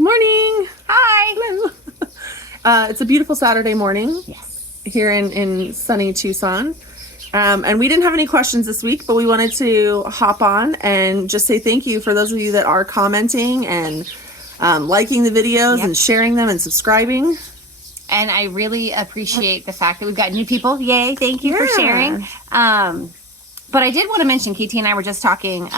Morning. Hi. Hello. It's a beautiful Saturday morning. Yes. Here in sunny Tucson. And we didn't have any questions this week, but we wanted to hop on and just say thank you for those of you that are commenting and liking the videos and sharing them and subscribing. And I really appreciate the fact that we've got new people. Yay. Thank you for sharing. But I did want to mention, Katie and I were just talking,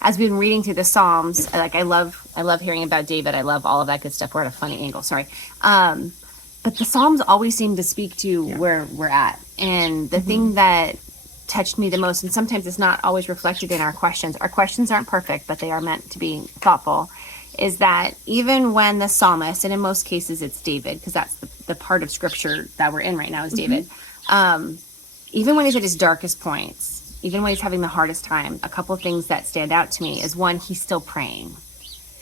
as we've been reading through the Psalms, like I love hearing about David. I love all of that good stuff. We're at a funny angle, sorry. But the Psalms always seem to speak to where we're at. And the thing that touched me the most, and sometimes it's not always reflected in our questions. Our questions aren't perfect, but they are meant to be thoughtful, is that even when the psalmist, and in most cases it's David, because that's the part of scripture that we're in right now is David, even when he's at his darkest points, even when he's having the hardest time, a couple of things that stand out to me is one, he's still praying.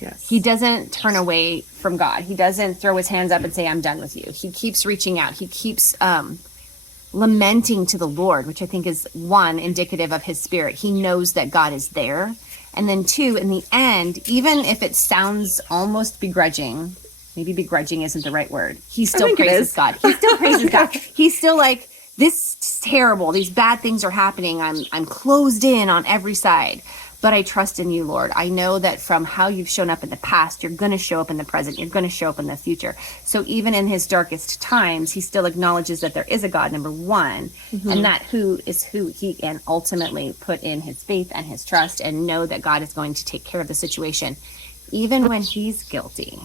Yes. He doesn't turn away from God. He doesn't throw his hands up and say, I'm done with you. He keeps reaching out. He keeps lamenting to the Lord, which I think is one, indicative of his spirit. He knows that God is there. And then two, in the end, even if it sounds almost begrudging, maybe begrudging isn't the right word, he still praises God. He still praises God. He's still like, this is terrible. These bad things are happening. I'm closed in on every side, but I trust in you, Lord. I know that from how you've shown up in the past, you're going to show up in the present. You're going to show up in the future. So even in his darkest times, he still acknowledges that there is a God, number one, and that who he can ultimately put in his faith and his trust and know that God is going to take care of the situation, even when he's guilty,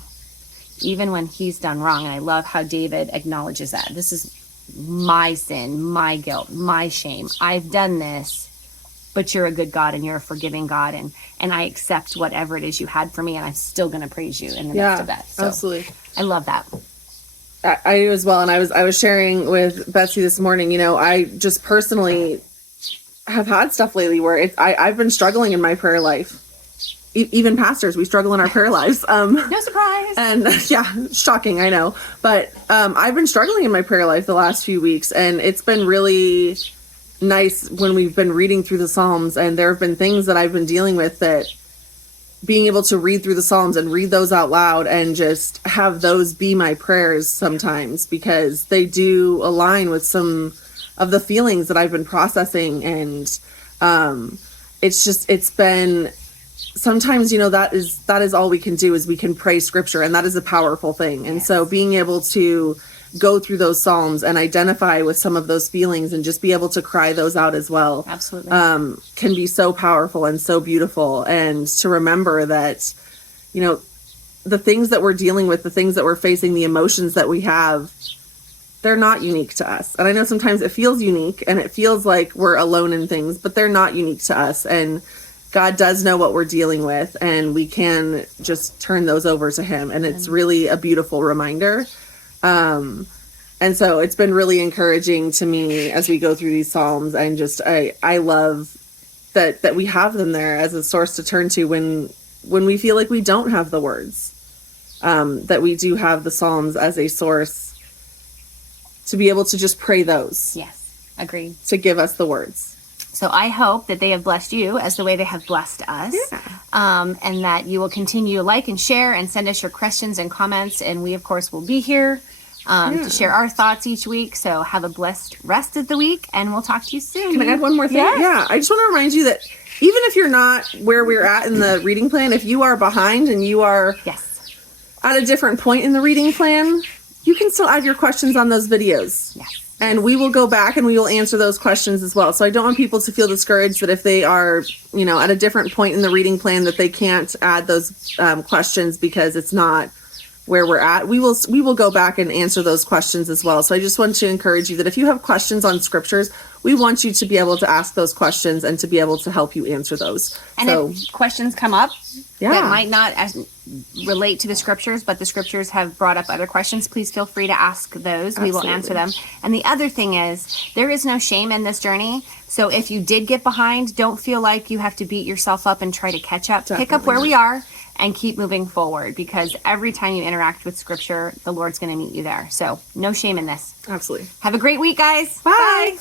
even when he's done wrong. And I love how David acknowledges that. This is my sin, my guilt, my shame. I've done this, but you're a good God and you're a forgiving God, and I accept whatever it is you had for me, and I'm still going to praise you in the midst of that. So absolutely. I love that. I do as well. And I was sharing with Betsy this morning, I just personally have had stuff lately where I've been struggling in my prayer life. Even pastors, we struggle in our prayer lives. No surprise. And shocking, I know. But I've been struggling in my prayer life the last few weeks, and it's been really nice when we've been reading through the Psalms, and there have been things that I've been dealing with, that being able to read through the Psalms and read those out loud and just have those be my prayers sometimes, because they do align with some of the feelings that I've been processing. And it's been sometimes, that is all we can do, is we can pray scripture, and that is a powerful thing. And so being able to go through those Psalms and identify with some of those feelings and just be able to cry those out as well, absolutely, can be so powerful and so beautiful. And to remember that, the things that we're dealing with, the things that we're facing, the emotions that we have, they're not unique to us. And I know sometimes it feels unique and it feels like we're alone in things, but they're not unique to us. And God does know what we're dealing with, and we can just turn those over to him. And it's really a beautiful reminder. And so it's been really encouraging to me as we go through these Psalms. And just, I love that we have them there as a source to turn to when we feel like we don't have the words, that we do have the Psalms as a source to be able to just pray those. Yes, agreed. To give us the words. So I hope that they have blessed you as the way they have blessed us, and that you will continue to like and share and send us your questions and comments. And we, of course, will be here to share our thoughts each week. So have a blessed rest of the week, and we'll talk to you soon. Can I add one more thing? Yes. Yeah, I just want to remind you that even if you're not where we're at in the reading plan, if you are behind and you are at a different point in the reading plan, you can still add your questions on those videos. Yes. And we will go back and we will answer those questions as well. So I don't want people to feel discouraged that if they are, at a different point in the reading plan, that they can't add those questions because it's not where we're at. We will go back and answer those questions as well. So I just want to encourage you that if you have questions on scriptures, we want you to be able to ask those questions and to be able to help you answer those. And if questions come up that might not relate to the scriptures, but the scriptures have brought up other questions, please feel free to ask those. Absolutely. We will answer them. And the other thing is, there is no shame in this journey. So if you did get behind, don't feel like you have to beat yourself up and try to catch up. Definitely. Pick up where we are and keep moving forward, because every time you interact with scripture, the Lord's going to meet you there. So no shame in this. Absolutely. Have a great week, guys. Bye. Bye.